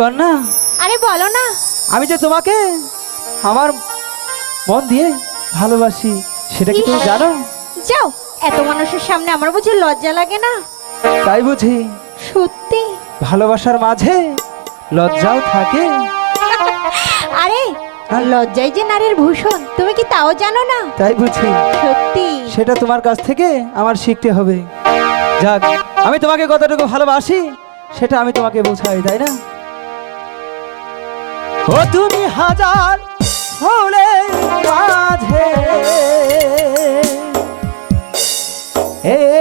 কন্যা, আরে বলো না। আমি যে তোমাকে আমার মন দিয়ে ভালোবাসি, সেটা কি তুমি জানো? যাও, এত মানুষের সামনে আমার বুঝি লজ্জা লাগে না? তাই বুঝি? সত্যি? ভালোবাসার মাঝে লজ্জাও থাকে। আরে লজ্জাই যে নারীর ভূষণ, তুমি কি তাও জানো না? তাই বুঝি? সত্যি? সেটা তোমার কাছ থেকে আমার শিখতে হবে। যাক, আমি তোমাকে কতটুকু ভালোবাসি সেটা আমি তোমাকে বোঝাই, তাই না? ও তুমি হাজার ফুলের মাঝে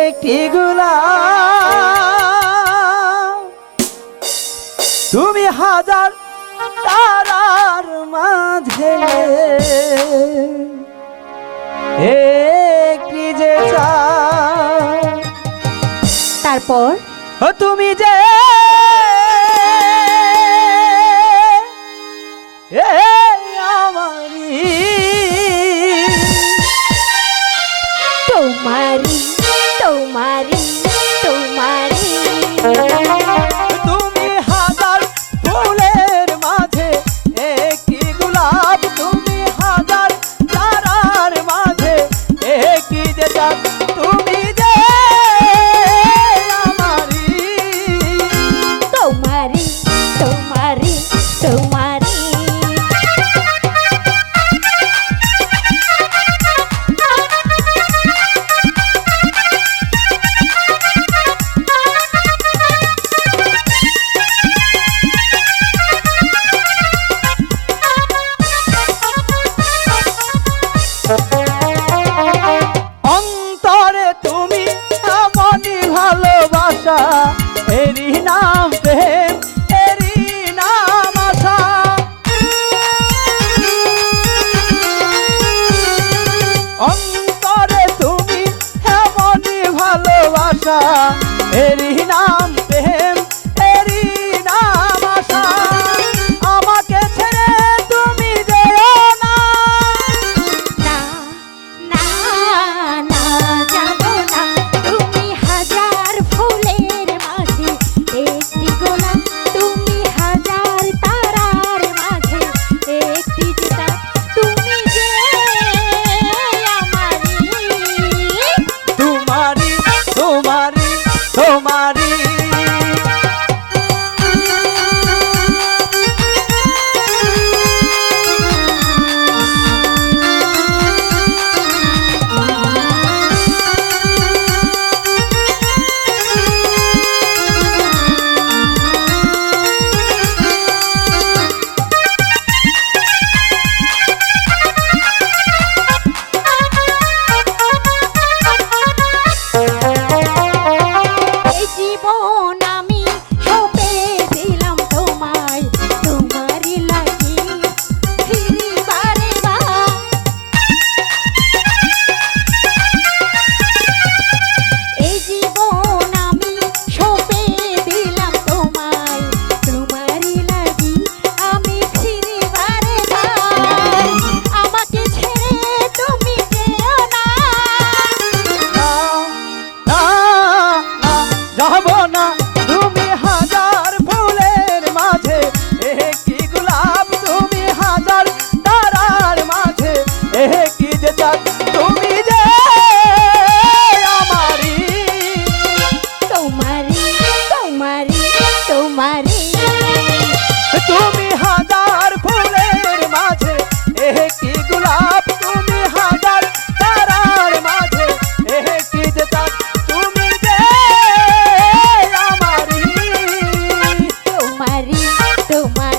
একটি গোলাপ, তুমি হাজার তারার মাঝে একটি যে চাঁদ। তারপর? ও তুমি যে আমারি, তোমারি তোমারি তোমারি। তুমি হাজার ফুলের মাঝে একটি গোলাপ, তুমি হাজার তারার মাঝে একটি যে চাঁদ, তুমি যে আমারি, তোমারি তোমারি তোমারি। অন্তরে তুমি এমনই ভালোবাসা, এরই নাম প্রেম, এরই নাম আশা। অন্তরে তুমি এমনই ভালোবাসা, এরই নাম প্রেম, এরই নাম আশা। আমাকে ছেড়ে তুমি যেও না, না না না, যাবো না। তুমি হাজার ফুলের মাঝে একটি গোলাপ, তুমি হাজার তারার মাঝে একটি যে চাঁদ, তুমি যে আমারি। তোমারি তোমারি তোমারি। এই জীবন আমি সঁপে দিলাম তোমায়, তোমারই লাগি ফিরিবারে বার। এই জীবন আমি সঁপে দিলাম তোমায়, তোমারই লাগি আমি ফিরিবারে বার। আমাকে ছেড়ে তুমি যেও না। না না না, যাব না। তুমি হাজার ফুলের মাঝে একটি গোলাপ, তুমি হাজার তারার মাঝে একটি যে চাঁদ, তুমি যে আমারি, তোমারি তোমারি তোমারি। তুমি হাজার ফুলের মাঝে একটি গোলাপ, তুমি হাজার তারার মাঝে একটি যে চাঁদ, তুমি যে আমারি, তোমারি তোমারি